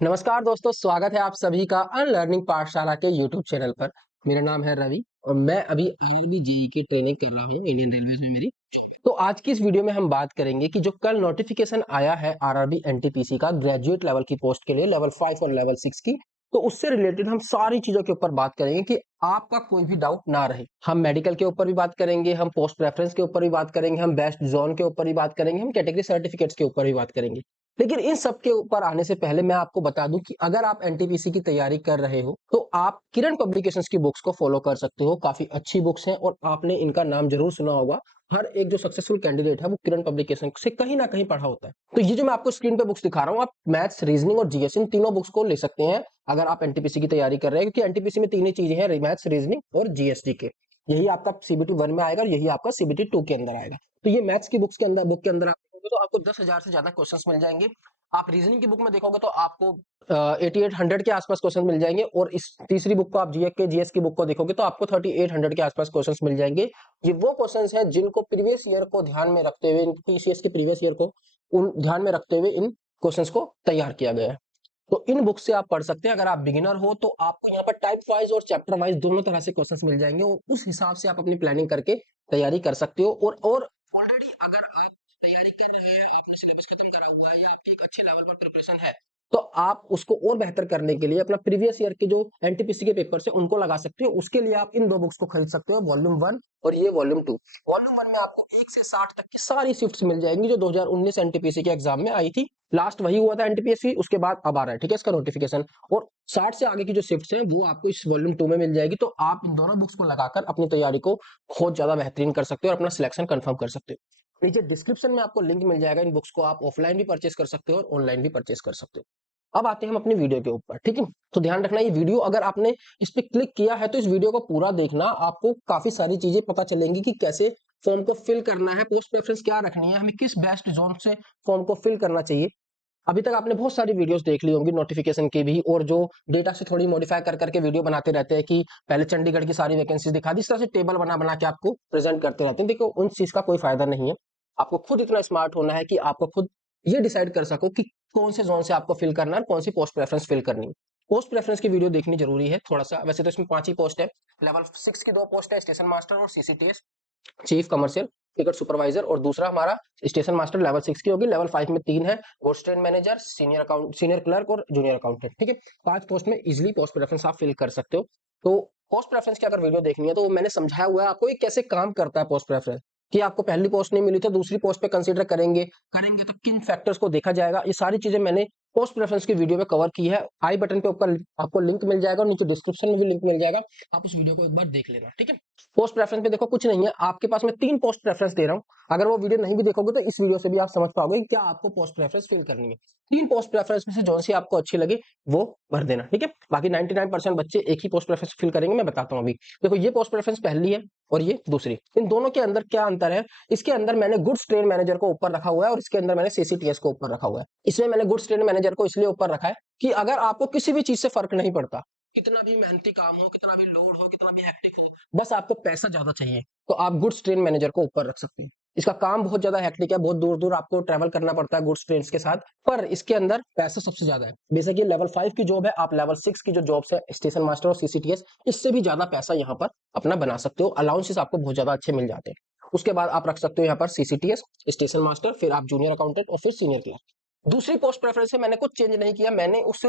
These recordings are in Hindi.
नमस्कार दोस्तों, स्वागत है आप सभी का अनलर्निंग पाठशाला के यूट्यूब चैनल पर। मेरा नाम है रवि और मैं अभी आईआरबी जेईई की ट्रेनिंग कर रहा हूँ इंडियन रेलवे में मेरी। तो आज की इस वीडियो में हम बात करेंगे कि जो कल नोटिफिकेशन आया है आरआरबी एनटीपीसी का ग्रेजुएट लेवल की पोस्ट के लिए लेवल 5 और लेवल 6 की, तो उससे रिलेटेड हम सारी चीजों के ऊपर बात करेंगे कि आपका कोई भी डाउट ना रहे। हम मेडिकल के ऊपर भी बात करेंगे, हम पोस्ट प्रेफरेंस के ऊपर भी बात करेंगे, हम बेस्ट जोन के ऊपर भी बात करेंगे, हम कैटेगरी सर्टिफिकेट्स के ऊपर भी बात करेंगे। लेकिन इन सब के ऊपर आने से पहले मैं आपको बता दूं कि अगर आप एनटीपीसी की तैयारी कर रहे हो तो आप किरण पब्लिकेशंस की बुक्स को फॉलो कर सकते हो। काफी अच्छी बुक्स हैं और आपने इनका नाम जरूर सुना होगा। हर एक जो सक्सेसफुल कैंडिडेट है वो किरण पब्लिकेशन से कहीं ना कहीं पढ़ा होता है। तो ये जो मैं आपको स्क्रीन पे बुक्स दिखा रहा हूँ, आप मैथ्स, रीजनिंग और जीएस इन तीनों बुक्स को ले सकते हैं अगर आप एनटीपीसी की तैयारी कर रहे हैं, क्योंकि एनटीपीसी में तीन ही चीजें हैं, मैथ्स, रीजनिंग और जीएसटी के। यही आपका सीबीटी 1 में आएगा और यही आपका सीबीटी 2 के अंदर आएगा। तो ये मैथ्स की बुक के अंदर आप देखोगे तो आपको 10,000 से ज्यादा क्वेश्चंस मिल जाएंगे। आप रीजनिंग की बुक में देखोगे तो आपको 8800 के आसपास क्वेश्चन मिल जाएंगे और इस तीसरी बुक को आप जीएस की बुक को देखोगे तो आपको 3800 के आसपास क्वेश्चंस मिल जाएंगे। ये वो क्वेश्चंस हैं जिनको प्रीवियस ईयर को ध्यान में रखते हुए, टीसीएस के प्रीवियस ईयर को ध्यान में रखते हुए इन क्वेश्चंस को तैयार किया गया है। तो इन बुक से आप पढ़ सकते हैं। अगर आप बिगिनर हो तो आपको यहाँ पर टाइप वाइज और चैप्टर वाइज दोनों तरह से क्वेश्चंस मिल जाएंगे और उस हिसाब से आप अपनी प्लानिंग करके तैयारी कर सकते हो। और ऑलरेडी अगर आप तैयारी कर रहे हैं, आपने सिलेबस खत्म करा हुआ है या आपकी एक अच्छे लेवल पर प्रिपरेशन है, तो आप उसको और बेहतर करने के लिए अपना प्रीवियस ईयर के जो एनटीपीसी के पेपर से उनको लगा सकते हो। उसके लिए आप इन दो बुक्स को खरीद सकते हो, वॉल्यूम 1 और ये वॉल्यूम 2। वॉल्यूम 1 में आपको 1 से 60 तक की सारी शिफ्ट्स मिल जाएंगी जो 2019 एनटीपीसी के एग्जाम में आई थी। लास्ट वही हुआ था एनटीपीएससी, उसके बाद अब आ रहा है, ठीक है, इसका नोटिफिकेशन। और 60 से आगे की जो शिफ्ट्स हैं वो आपको इस वॉल्यूम 2 में मिल जाएगी। तो आप इन दोनों बुक्स को लगाकर अपनी तैयारी को बहुत ज्यादा बेहतरीन कर सकते हो और अपना सिलेक्शन कंफर्म कर सकते हो। नीचे डिस्क्रिप्शन में आपको लिंक मिल जाएगा, इन बुक्स को आप ऑफलाइन भी परचेस कर सकते हो और ऑनलाइन भी परचेस कर सकते हो। अब आते हैं हम अपनी वीडियो के ऊपर, ठीक है। तो ध्यान रखना, ये वीडियो अगर आपने इस पे क्लिक किया है तो इस वीडियो को पूरा देखना, आपको काफी सारी चीजें पता चलेंगी कि कैसे फॉर्म को फिल करना है, पोस्ट प्रेफरेंस क्या रखनी है, हमें किस बेस्ट जोन से फॉर्म को फिल करना चाहिए। अभी तक आपने बहुत सारी वीडियोस देख ली होंगी नोटिफिकेशन की भी, और जो डेटा से थोड़ी मॉडिफाई कर करके वीडियो बनाते रहते हैं कि पहले चंडीगढ़ की सारी वैकेंसीज दिखा दी, इस तरह से टेबल बना बना के आपको प्रेजेंट करते रहते हैं। देखो, उन चीज का कोई फायदा नहीं है। आपको खुद इतना स्मार्ट होना है कि आपको खुद ये डिसाइड कर सको कि कौन से जोन से आपको फिल करना है, कौन सी पोस्ट प्रेफरेंस फिल करनी है। पोस्ट प्रेफरेंस की वीडियो देखनी जरूरी है थोड़ा सा। वैसे तो इसमें 5 ही पोस्ट है। लेवल 6 की 2 पोस्ट है, स्टेशन मास्टर और CCTS, chief commercial ticket supervisor, और दूसरा हमारा स्टेशन मास्टर लेवल 6 की होगी। लेवल 5 में 3 है, goods train manager, senior clerk और जूनियर अकाउंटेंट, ठीक है। 5 पोस्ट में इजिली पोस्ट प्रेफरेंस आप फिल कर सकते हो। तो पोस्ट प्रेफरेंस की अगर वीडियो देखनी है तो मैंने समझाया हुआ है आपको ये कैसे काम करता है पोस्ट प्रेफरेंस, कि आपको पहली पोस्ट नहीं मिली तो दूसरी पोस्ट पे कंसीडर करेंगे करेंगे तो किन फैक्टर्स को देखा जाएगा। ये सारी चीजें मैंने पोस्ट प्रेफरेंस की वीडियो में कवर की है। आई बटन पे ऊपर आपको लिंक मिल जाएगा और नीचे डिस्क्रिप्शन में भी लिंक मिल जाएगा, आप उस वीडियो को एक बार देख लेना, ठीक है। पोस्ट प्रेफरेंस पे देखो कुछ नहीं है, आपके पास मैं 3 पोस्ट प्रेफरेंस दे रहा हूँ। अगर वो वीडियो नहीं भी देखोगे तो इस वीडियो से भी आप समझ पाओगे कि क्या आपको पोस्ट प्रेफरेंस फिल करनी है। 3 पोस्ट प्रेफरेंस में से जो सी आपको अच्छी लगे वो भर देना, ठीक है। बाकी 99% बच्चे एक ही पोस्ट प्रेफरेंस फिल करेंगे, मैं बताता हूँ अभी। देखो, ये पोस्ट प्रेफरेंस पहली है और ये दूसरी। इन दोनों के अंदर क्या अंतर है? इसके अंदर मैंने गुड्स ट्रेन मैनेजर को ऊपर रखा हुआ है और इसके अंदर मैंने सीसीटीएस को ऊपर रखा हुआ है। इसमें मैंने गुड्स ट्रेन मैनेजर को इसलिए ऊपर रखा है कि अगर आपको किसी भी चीज से फर्क नहीं पड़ता, कितना भी मेहनती काम हो, कितना भी लोड हो, कितना भी हेक्टिक हो, बस आपको पैसा ज्यादा चाहिए, तो आप गुड्स ट्रेन मैनेजर को ऊपर रख सकते हैं। इसका काम बहुत ज्यादा हेक्टिक है, बहुत दूर दूर आपको ट्रैवल करना पड़ता है गुड्स ट्रेन के साथ, पर इसके अंदर पैसा सबसे ज्यादा है। बेशक ये लेवल 5 की जॉब है, आप लेवल 6 की जो जॉब्स है स्टेशन मास्टर और सीसीटीएस, इससे भी ज्यादा पैसा यहाँ पर अपना बना सकते हो। अलाउंसेस आपको बहुत ज्यादा अच्छे मिल जाते हैं। उसके बाद आप रख सकते हो यहाँ पर सीसीटीएस, स्टेशन मास्टर, फिर आप जूनियर अकाउंटेंट और फिर सीनियर क्लर्क। दूसरी पोस्ट प्रेफरेंस है, मैंने कुछ चेंज नहीं किया, मैंने उस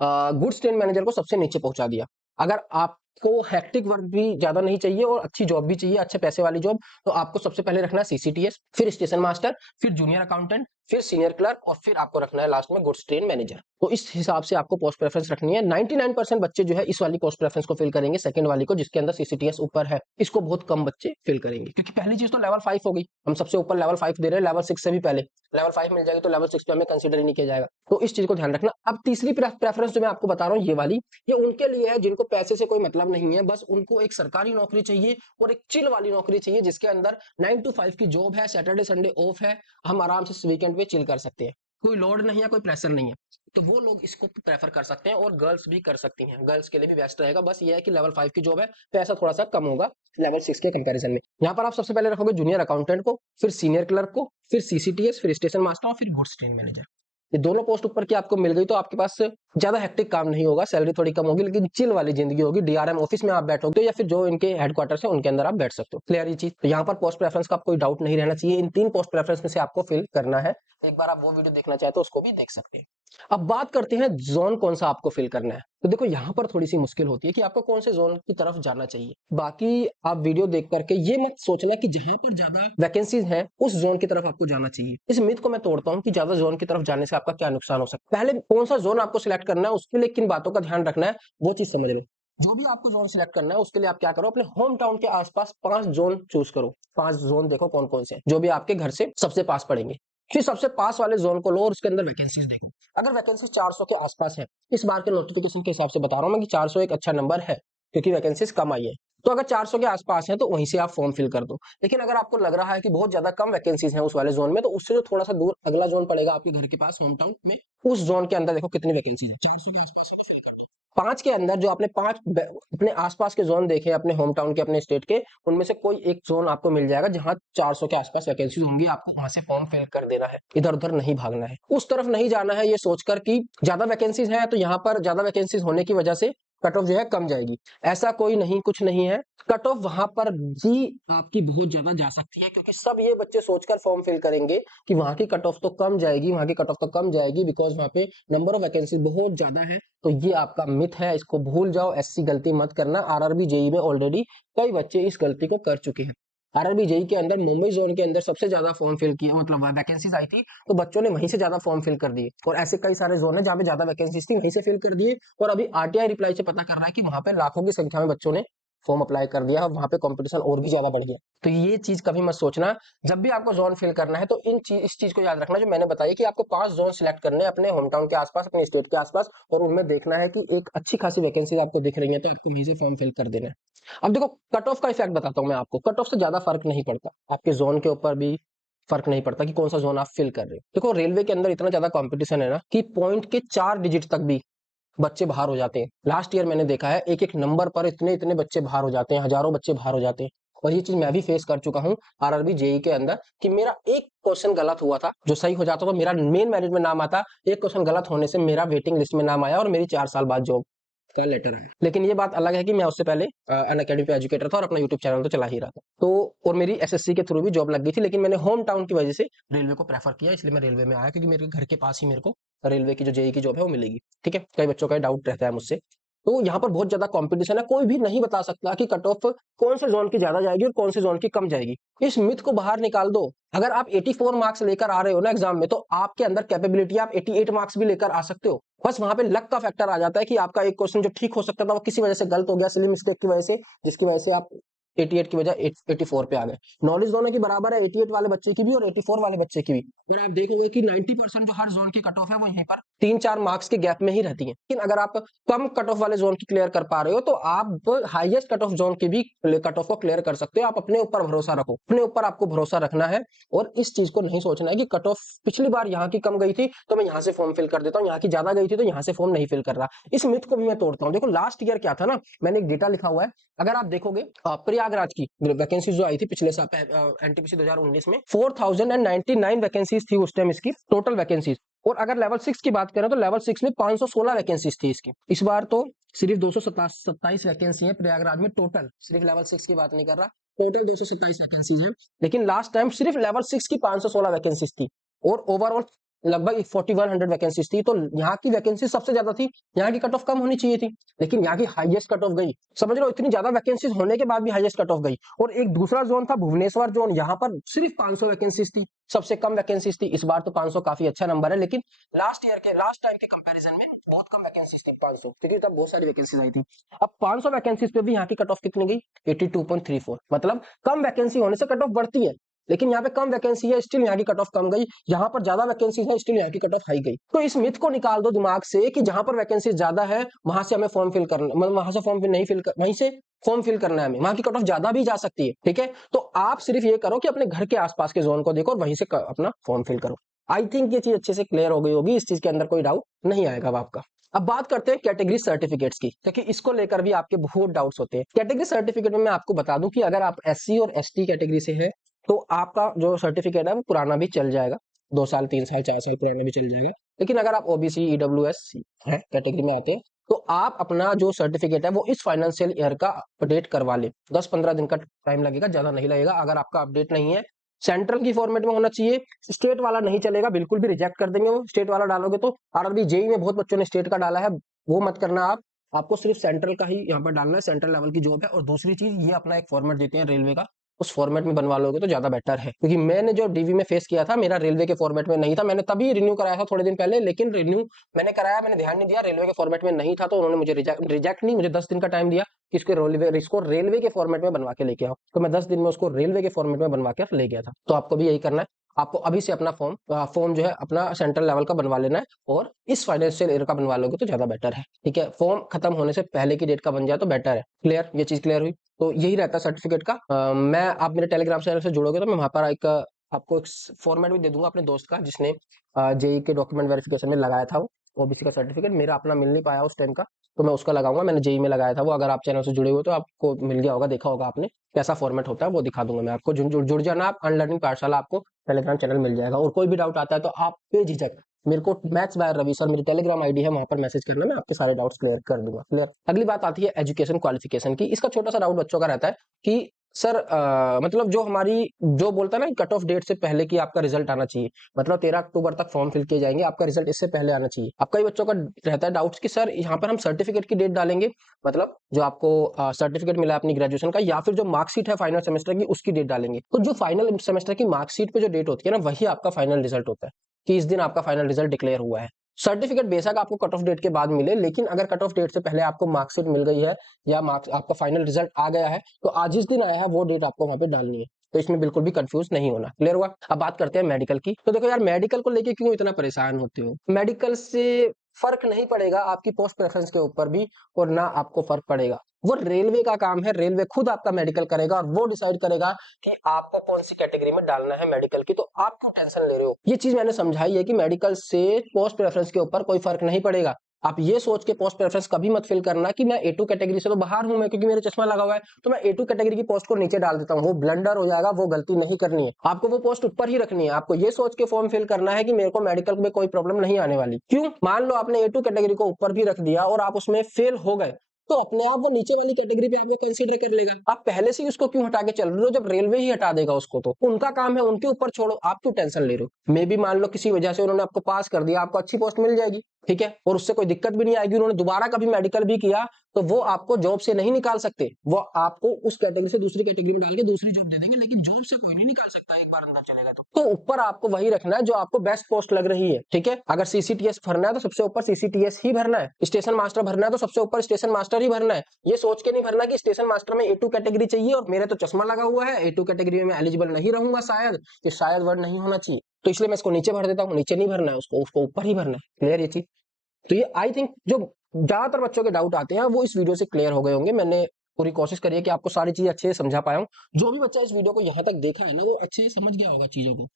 गुड्स ट्रेन मैनेजर को सबसे नीचे पहुंचा दिया। अगर आपको हेक्टिक वर्क भी ज्यादा नहीं चाहिए और अच्छी जॉब भी चाहिए, अच्छे पैसे वाली जॉब, तो आपको सबसे पहले रखना है सीसीटीएस, फिर स्टेशन मास्टर, फिर जूनियर अकाउंटेंट, फिर सीनियर क्लर्क और फिर आपको रखना है लास्ट में गुड्स ट्रेन मैनेजर। तो इस हिसाब से आपको पोस्ट प्रेफरेंस रखनी है। 99% बच्चे जो है इस वाली पोस्ट प्रेफरेंस को फिल करेंगे, सेकंड वाली को जिसके अंदर सीसीटीएस ऊपर है, इसको बहुत कम बच्चे फिल करेंगे, क्योंकि पहली चीज तो लेवल 5 हो गई, हम सबसे ऊपर लेवल 5 दे रहे हैं, लेवल 6 से भी पहले लेवल 5 मिल जाएगी तो लेवल 6 पे हमें कंसीडर ही नहीं किया जाएगा। तो इस चीज को ध्यान रखना। अब तीसरी प्रेफरेंस जो मैं आपको बता रहा हूँ ये वाली, ये उनके लिए है जिनको पैसे से कोई मतलब नहीं है, बस उनको एक सरकारी नौकरी चाहिए और एक चिल वाली नौकरी चाहिए जिसके अंदर 9 to 5 की जॉब है, सैटरडे संडे ऑफ है, हम आराम से वीकेंड पे चिल कर सकते हैं, कोई लोड नहीं है, कोई प्रेशर नहीं है। तो वो लोग इसको प्रेफर कर सकते हैं और गर्ल्स भी कर सकती हैं, गर्ल्स के लिए भी बेस्ट रहेगा। बस ये है कि लेवल 5 की जॉब है, पैसा थोड़ा सा कम होगा लेवल 6 के कंपैरिजन में। यहाँ पर आप सबसे पहले रखोगे जूनियर अकाउंटेंट को, फिर सीनियर क्लर्क को, फिर सीसीटीएस, फिर स्टेशन मास्टर और फिर गुड्स ट्रेन मैनेजर। ये दोनों पोस्ट ऊपर की आपको मिल गई तो आपके पास ज्यादा हेक्टिक काम नहीं होगा, सैलरी थोड़ी कम होगी, लेकिन चिल वाली जिंदगी होगी। डीआरएम ऑफिस में आप बैठोगे या फिर जो इनके हेडक्वार्टर्स है उनके अंदर आप बैठ सकते हो। क्लियर ये चीज। तो यहाँ पर पोस्ट प्रेफरेंस का कोई डाउट नहीं रहना चाहिए। इन 3 पोस्ट प्रेफरेंस में से आपको फिल करना है। एक बार आप वो वीडियो देखना चाहे तो उसको भी देख सकते हैं। अब बात करते हैं जोन कौन सा आपको फिल करना है। तो देखो यहाँ पर थोड़ी सी मुश्किल होती है कि आपको कौन से जोन की तरफ जाना चाहिए। बाकी आप वीडियो देख करके ये मत सोचना कि जहां पर ज्यादा वैकेंसीज हैं उस जोन की तरफ आपको जाना चाहिए। इस मिथ को मैं तोड़ता हूँ कि ज्यादा जोन की तरफ जाने से आपका क्या नुकसान हो सकता है। पहले कौन सा जोन आपको सिलेक्ट करना है, उसके लिए किन बातों का ध्यान रखना है वो चीज समझ लो। जो भी आपको जोन सिलेक्ट करना है उसके लिए आप क्या करो, अपने होम टाउन के आसपास 5 जोन चूज करो। 5 जोन देखो कौन कौन से हैं, जो भी आपके घर से सबसे पास पड़ेंगे। फिर सबसे पास वाले जोन को लो और उसके अंदर वैकेंसीज देखो। अगर वैकेंसी 400 के आसपास है, इस बार के नोटिफिकेशन के हिसाब से बता रहा हूं मैं कि 400 एक अच्छा नंबर है क्योंकि वैकेंसीज कम आई है। तो अगर 400 के आसपास है तो वहीं से आप फॉर्म फिल कर दो। लेकिन अगर आपको लग रहा है कि बहुत ज्यादा कम वैकेंसीज हैं उस वाले जोन में, तो उससे जो थोड़ा सा दूर अगला जोन पड़ेगा आपके घर के पास होम टाउन में, उस जोन के अंदर देखो कितनी वैकेंसीज है। 400 के आसपास है तो फिल कर दो। 5 के अंदर जो आपने 5 अपने आसपास के जोन देखे अपने होम टाउन के अपने स्टेट के, उनमें से कोई एक जोन आपको मिल जाएगा जहां 400 के आसपास वैकेंसीज होंगी। आपको वहां से फॉर्म फिल कर देना है, इधर उधर नहीं भागना है, उस तरफ नहीं जाना है ये सोचकर कि ज्यादा वैकेंसीज है तो यहाँ पर ज्यादा वैकेंसीज होने की वजह से कट ऑफ जो है कम जाएगी। ऐसा कोई नहीं, कुछ नहीं है। कट ऑफ वहां पर भी आपकी बहुत ज्यादा जा सकती है क्योंकि सब ये बच्चे सोचकर फॉर्म फिल करेंगे कि वहां की कट ऑफ तो कम जाएगी, वहां की कट ऑफ तो कम जाएगी बिकॉज वहां पे नंबर ऑफ वैकेंसी बहुत ज्यादा है। तो ये आपका मिथ है, इसको भूल जाओ। ऐसी गलती मत करना। आरआरबी जेई में ऑलरेडी कई बच्चे इस गलती को कर चुके हैं। आरआरबी जेई के अंदर मुंबई जोन के अंदर सबसे ज्यादा फॉर्म फिल किया, मतलब वैकेंसीज आई थी तो बच्चों ने वहीं से ज्यादा फॉर्म फिल कर दिए। और ऐसे कई सारे जोन है जहां पे ज्यादा वैकेंसीज थी, वहीं से फिल कर दिए। और अभी आरटीआई रिप्लाई से पता कर रहा है कि वहां पे लाखों की संख्या में बच्चों ने फॉर्म अप्लाई कर दिया और वहां पे कंपटीशन और भी ज्यादा बढ़ गया। तो ये चीज कभी मत सोचना। जब भी आपको जोन फिल करना है तो इस चीज को याद रखना जो मैंने बताया कि आपको 5 जोन सिलेक्ट करने हैं अपने होम टाउन के आसपास, अपने स्टेट के आसपास, और उनमें देखना है कि एक अच्छी खासी वैकेंसी आपको दिख रही है तो आपको वहीं से फॉर्म फिल कर देना है। अब देखो कट ऑफ का इफेक्ट बताता हूँ मैं आपको। कट ऑफ से ज्यादा फर्क नहीं पड़ता, आपके जोन के ऊपर भी फर्क नहीं पड़ता कि कौन सा जोन आप फिल कर रहे हो। देखो रेलवे के अंदर इतना ज्यादा कंपटीशन है ना कि पॉइंट के 4 डिजिट तक भी बच्चे बाहर हो जाते हैं। लास्ट ईयर मैंने देखा है एक एक नंबर पर इतने इतने बच्चे बाहर हो जाते हैं, हजारों बच्चे बाहर हो जाते हैं। और ये चीज मैं भी फेस कर चुका हूँ आरआरबी जेई के अंदर कि मेरा एक क्वेश्चन गलत हुआ था, जो सही हो जाता तो मेरा मेन मेरिट में नाम आता। एक क्वेश्चन गलत होने से मेरा वेटिंग लिस्ट में नाम आया और मेरी 4 साल बाद जॉब का लेटर आया। लेकिन ये बात अलग है कि मैं उससे पहले अनअकैडमी पे एजुकेटर था और अपना यूट्यूब चैनल तो चला ही रहा था। तो और मेरी एसएससी के थ्रू भी जॉब लग गई थी, लेकिन मैंने होम टाउन की वजह से रेलवे को प्रेफर किया, इसलिए मैं रेलवे में आया क्योंकि मेरे घर के पास ही मेरे को रेलवे की जो जेई की जॉब है वो मिलेगी। ठीक है, कई बच्चों का डाउट रहता है मुझसे। तो यहाँ पर बहुत ज्यादा कंपटीशन है, कोई भी नहीं बता सकता कि कट ऑफ कौन से जोन की ज्यादा जाएगी और कौन से जोन की कम जाएगी। इस मिथ को बाहर निकाल दो। अगर आप 84 मार्क्स लेकर आ रहे हो ना एग्जाम में, तो आपके अंदर कैपेबिलिटी आप 88 मार्क्स भी लेकर आ सकते हो। बस वहां पे लक का फैक्टर आ जाता है कि आपका एक क्वेश्चन जो ठीक हो सकता था वो किसी वजह से गलत हो गया, सिली मिस्टेक की वजह से, जिसकी वजह से आप 88 की बजाय 84 पे आ गए। नॉलेज दोनों की बराबर है, 88 वाले बच्चे की भी और 84 वाले बच्चे की भी। और आप देखोगे कि 90% जो हर जोन की कट ऑफ है वो यहीं पर 3-4 मार्क्स के गैप में ही रहती है। लेकिन अगर आप कम कट ऑफ वाले जोन की क्लियर कर पा रहे हो तो आप हाईएस्ट कट ऑफ जोन की भी कट ऑफ को क्लियर कर सकते हो। आप अपने ऊपर भरोसा रखो, अपने ऊपर आपको भरोसा रखना है। और इस चीज को नहीं सोचना है कि कट ऑफ पिछली बार यहाँ की कम गई थी तो मैं यहाँ से फॉर्म फिल कर देता हूँ, यहाँ की ज्यादा गई थी तो यहाँ से फॉर्म नहीं फिल कर रहा। इस मिथ को भी मैं तोड़ता हूँ। देखो लास्ट ईयर क्या था ना, मैंने एक डेटा लिखा हुआ है। अगर आप देखोगे प्रयागराज की वैकेंसी जो आई थी पिछले साल एनटीपीसी 2019 में 4099 वैकेंसीज थी उस टाइम इसकी टोटल वैकेंसीज। और अगर लेवल 6 की बात करें तो लेवल 6 में 516 वैकेंसीज थी इसकी। इस बार तो सिर्फ 227 वैकेंसी है प्रयागराज में टोटल, सिर्फ लेवल 6 की बात नहीं कर रहा, टोटल 227 वैकेंसीज है। लेकिन लास्ट टाइम सिर्फ लेवल 6 की 516 वैकेंसीज थी और ओवरऑल लगभग 4100 वैकेंसीज थी। तो यहाँ की वैकेंसी सबसे ज्यादा थी, यहाँ की कट ऑफ कम होनी चाहिए थी, लेकिन यहाँ की हाईएस्ट कट ऑफ गई। समझ लो इतनी ज्यादा वैकेंसीज होने के बाद भी हाईएस्ट कट ऑफ गई। और एक दूसरा जोन था भुवनेश्वर जोन, यहाँ पर सिर्फ 500 वैकेंसीज थी, सबसे कम वैकेंसीज थी। इस बार तो 500 काफी अच्छा नंबर है, लेकिन लास्ट ईयर के लास्ट टाइम के कंपैरिजन में बहुत कम वैकेंसीज थी 500, क्योंकि तब बहुत सारी वैकेंसीज आई थी। अब 500 वैकेंसीज पे भी यहाँ की कट ऑफ कितनी गई, 82.34। मतलब कम वैकेंसी होने से कट ऑफ बढ़ती है, लेकिन यहाँ पे कम वैकेंसी है स्टिल यहाँ की कट ऑफ कम गई। यहाँ पर ज्यादा वैकेंसी है स्टिल यहाँ की कट ऑफ हाई गई। तो इस मिथ को निकाल दो दिमाग से कि जहां पर वैकेंसी ज्यादा है वहां से हमें फॉर्म फिल करना, मतलब वहां से फॉर्म फिल नहीं फिल कर, वहीं से फॉर्म फिल करना है हमें, वहां की कट ऑफ ज्यादा भी जा सकती है। ठीक है, तो आप सिर्फ ये करो कि अपने घर के आसपास के जोन को देखो और वहीं से अपना फॉर्म फिल करो। आई थिंक ये चीज अच्छे से क्लियर हो गई होगी, इस चीज के अंदर कोई डाउट नहीं आएगा अब आपका। अब बात करते हैं कैटेगरी सर्टिफिकेट्स की, क्योंकि इसको लेकर भी आपके बहुत डाउट्स होते हैं। कैटेगरी सर्टिफिकेट में मैं आपको बता दूं कि अगर आप एससी और एसटी कैटेगरी से है तो आपका जो सर्टिफिकेट है वो पुराना भी चल जाएगा, 2 साल 3 साल 4 साल पुराना भी चल जाएगा। लेकिन अगर आप ओबीसी ईडब्ल्यूएस है कैटेगरी में आते हैं तो आप अपना जो सर्टिफिकेट है वो इस फाइनेंशियल ईयर का अपडेट करवा लें। 10-15 दिन का टाइम लगेगा, ज्यादा नहीं लगेगा। अगर आपका अपडेट नहीं है, सेंट्रल की फॉर्मेट में होना चाहिए, स्टेट वाला नहीं चलेगा, बिल्कुल भी रिजेक्ट कर देंगे वो स्टेट वाला डालोगे तो। आरआरबी जेई में बहुत बच्चों ने स्टेट का डाला है, वो मत करना आप। आपको सिर्फ सेंट्रल का ही यहाँ पर डालना है, सेंट्रल लेवल की जॉब है। और दूसरी चीज, ये अपना एक फॉर्मेट देते हैं रेलवे का, उस फॉर्मेट में बनवा लोगे तो ज्यादा बेटर है। क्योंकि मैंने जो डीवी में फेस किया था, मेरा रेलवे के फॉर्मेट में नहीं था। मैंने तभी रिन्यू कराया था थोड़े दिन पहले, लेकिन रिन्यू मैंने कराया, मैंने ध्यान नहीं दिया, रेलवे के फॉर्मेट में नहीं था, तो उन्होंने मुझे रिजेक्ट नहीं, मुझे 10 दिन का टाइम दिया कि इसको रेलवे के फॉर्मेट में बनवा के लेके आओ। तो मैं 10 दिन में उसको रेलवे के फॉर्मेट में बनवा के ले गया था। तो आपको भी यही करना है। आपको अभी से अपना फॉर्म जो है अपना सेंट्रल लेवल का बनवा लेना है, और इस फाइनेंशियल ईयर का बनवा लोगे तो ज्यादा बेटर है। ठीक है, फॉर्म खत्म होने से पहले की डेट का बन जाए तो बेटर है। क्लियर, ये चीज क्लियर हुई। तो यही रहता है सर्टिफिकेट का। मैं आप मेरे टेलीग्राम चैनल से जुड़ोगे तो मैं वहां पर आपको एक फॉर्मेट भी दे दूंगा अपने दोस्त का, जिसने जेई के डॉक्यूमेंट वेरिफिकेशन में लगाया था वो ओबीसी का सर्टिफिकेट। मेरा अपना मिल नहीं पाया उस टाइम का, तो मैं उसका लगाऊंगा। मैंने जेई में लगाया था वो। अगर आप चैनल से जुड़े हुए तो आपको मिल गया होगा, देखा होगा आपने कैसा फॉर्मेट होता है, वो दिखा दूंगा मैं आपको। जुड़ जाना आप, अनलर्निंग पाठशाला आपको टेलीग्राम चैनल मिल जाएगा। और कोई भी डाउट आता है तो आप बेझिझक मेरे को मैथ्स बाय रवि सर, मेरी टेलीग्राम आईडी है, वहां पर मैसेज करना, मैं आपके सारे डाउट्स क्लियर कर दूंगा। क्लियर। अगली बात आती है एजुकेशन क्वालिफिकेशन की। इसका छोटा सा डाउट बच्चों का रहता है कि सर मतलब जो हमारी जो बोलता है ना कट ऑफ डेट से पहले कि आपका रिजल्ट आना चाहिए, मतलब 13 अक्टूबर तक फॉर्म फिल किए जाएंगे, आपका रिजल्ट इससे पहले आना चाहिए। अब कई बच्चों का रहता है डाउट्स कि सर यहाँ पर हम सर्टिफिकेट की डेट डालेंगे, मतलब जो आपको सर्टिफिकेट मिला है अपनी ग्रेजुएशन का, या फिर जो मार्कशीट है फाइनल सेमेस्टर की उसकी डेट डालेंगे। तो जो फाइनल सेमेस्टर की मार्कशीट पे जो डेट होती है ना, वही आपका फाइनल रिजल्ट होता है, कि इस दिन आपका फाइनल रिजल्ट डिक्लेयर हुआ है। सर्टिफिकेट बेशक आपको कट ऑफ डेट के बाद मिले, लेकिन अगर कट ऑफ डेट से पहले आपको मार्कशीट मिल गई है या मार्क्स आपका फाइनल रिजल्ट आ गया है, तो आज जिस दिन आया है वो डेट आपको वहां पे डालनी है। तो इसमें बिल्कुल भी कंफ्यूज नहीं होना। क्लियर हुआ। अब बात करते हैं मेडिकल की। तो देखो यार, मेडिकल को लेके क्यों इतना परेशान होते हो? मेडिकल से फर्क नहीं पड़ेगा आपकी पोस्ट प्रेफरेंस के ऊपर भी, और ना आपको फर्क पड़ेगा। वो रेलवे का काम है, रेलवे खुद आपका मेडिकल करेगा और वो डिसाइड करेगा कि आपको कौन सी कैटेगरी में डालना है मेडिकल की। तो आप क्यों टेंशन ले रहे हो? ये चीज मैंने समझाई है कि मेडिकल से पोस्ट प्रेफरेंस के ऊपर कोई फर्क नहीं पड़ेगा। आप ये सोच के पोस्ट प्रेफरेंस कभी मत फिल करना कि मैं A2 कैटेगरी से तो बाहर हूं मैं, क्योंकि मेरे चश्मा लगा हुआ है तो मैं A2 कैटेगरी की पोस्ट को नीचे डाल देता हूं। वो ब्लंडर हो जाएगा, वो गलती नहीं करनी है। आपको वो पोस्ट ऊपर ही रखनी है। आपको ये सोच के फॉर्म फिल करना है कि मेरे को मेडिकल में कोई प्रॉब्लम नहीं आने वाली। क्यों? मान लो आपने A2 कैटेगरी को ऊपर भी रख दिया और आप उसमें फेल हो गए, तो अपने आप वो नीचे वाली कैटेगरी पे आपको कंसीडर कर लेगा। आप पहले से ही उसको क्यों हटा के चल रहे हो, जब रेलवे ही हटा देगा उसको? तो उनका काम है, उनके ऊपर छोड़ो, आप क्यों टेंशन ले रहे हो? मे भी मान लो किसी वजह से उन्होंने आपको पास कर दिया, आपको अच्छी पोस्ट मिल जाएगी, ठीक है, और उससे कोई दिक्कत भी नहीं आएगी। उन्होंने दोबारा कभी मेडिकल भी किया तो वो आपको जॉब से नहीं निकाल सकते। वो आपको उस कैटेगरी से दूसरी कैटेगरी में डाल के दूसरी जॉब दे देंगे, लेकिन जॉब से कोई नहीं निकाल सकता एक बार अंदर चलेगा तो ऊपर आपको वही रखना है जो आपको बेस्ट पोस्ट लग रही है। ठीक है, अगर सीसीटीएस भरना है तो सबसे ऊपर सीसीटीएस ही भरना है। स्टेशन मास्टर भरना है तो सबसे ऊपर स्टेशन मास्टर ही भरना है। ये सोच के नहीं भरना कि स्टेशन मास्टर में A2 कैटेगरी चाहिए और मेरे तो चश्मा लगा हुआ है, A2 कैटेगरी में एलिजिबल नहीं रहूंगा शायद, कि शायद वर्ड नहीं होना चाहिए, तो इसलिए मैं इसको नीचे भर देता हूँ। नीचे नहीं भरना है उसको, उसको ऊपर ही भरना है। क्लियर ये चीज? तो ये आई थिंक जो ज्यादातर बच्चों के डाउट आते हैं वो इस वीडियो से क्लियर हो गए होंगे। मैंने पूरी कोशिश करी है कि आपको सारी चीजें अच्छे से समझा पाया हूँ। जो भी बच्चा इस वीडियो को यहाँ तक देखा है ना, वो अच्छे से समझ गया होगा चीजों को,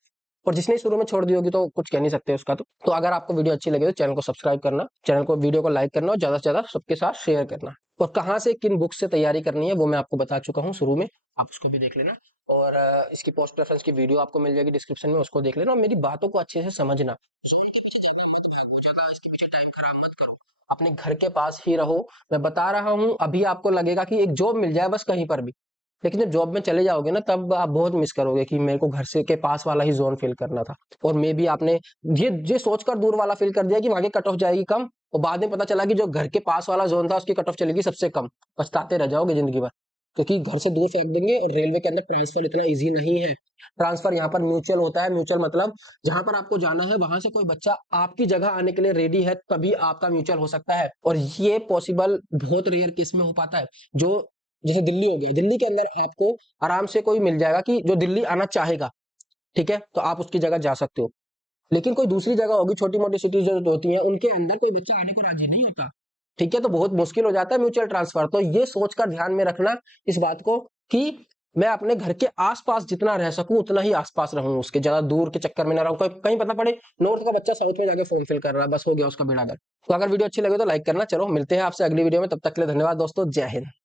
और जिसने शुरू में छोड़ दी होगी तो कुछ कह नहीं सकते उसका। तो अगर आपको वीडियो अच्छी लगे तो चैनल को सब्सक्राइब करना, चैनल को वीडियो को लाइक करना और ज्यादा से ज्यादा सबके साथ शेयर करना। और कहाँ से किन बुक से तैयारी करनी है वो मैं आपको बता चुका हूँ शुरू में, आप उसको भी देख लेना। और इसकी पोस्ट प्रेफरेंस की वीडियो आपको मिल जाएगी डिस्क्रिप्शन में, उसको देख लेना और मेरी बातों को अच्छे से समझना। इसके पीछे टाइम खराब मत करो, अपने घर के पास ही रहो। मैं बता रहा हूँ, अभी आपको लगेगा कि एक जॉब मिल जाए बस कहीं पर भी, लेकिन जब जॉब में चले जाओगे ना तब आप बहुत मिस करोगे कि मेरे को घर से के पास वाला ही जोन फिल करना था। और मे भी आपने ये सोचकर दूर वाला फिल कर दिया कि वहां कट ऑफ जाएगी कम, और बाद में पता चला कि जो घर के पास वाला जोन था उसकी कट ऑफ चलेगी सबसे कम। पछताते रह जाओगे जिंदगी भर, क्योंकि घर से दूर फेंक देंगे। और रेलवे के अंदर ट्रांसफर इतना इजी नहीं है। ट्रांसफर यहाँ पर म्यूचुअल होता है। म्यूचुअल मतलब जहां पर आपको जाना है वहां से कोई बच्चा आपकी जगह आने के लिए रेडी है तभी आपका म्यूचुअल हो सकता है, और ये पॉसिबल बहुत रेयर केस में हो पाता है। जो जैसे दिल्ली हो गया, दिल्ली के अंदर आपको आराम से कोई मिल जाएगा कि जो दिल्ली आना चाहेगा, ठीक है, तो आप उसकी जगह जा सकते हो। लेकिन कोई दूसरी जगह होगी, छोटी मोटी सिटीज जो होती हैं, उनके अंदर कोई बच्चा आने को राजी नहीं होता, ठीक है, तो बहुत मुश्किल हो जाता है म्यूचुअल ट्रांसफर। तो ये सोचकर ध्यान में रखना इस बात को कि मैं अपने घर के आसपास जितना रह सकूं उतना ही आसपास रहूं, उसके ज्यादा दूर के चक्कर में ना रहूं। कहीं पता पड़े नॉर्थ का बच्चा साउथ में जाके फॉर्म फिल कर रहा है, बस हो गया उसका बेड़ा गर्क। तो अगर वीडियो अच्छी लगे तो लाइक करना। चलो मिलते हैं आपसे अगली वीडियो में, तब तक के लिए धन्यवाद दोस्तों, जय हिंद।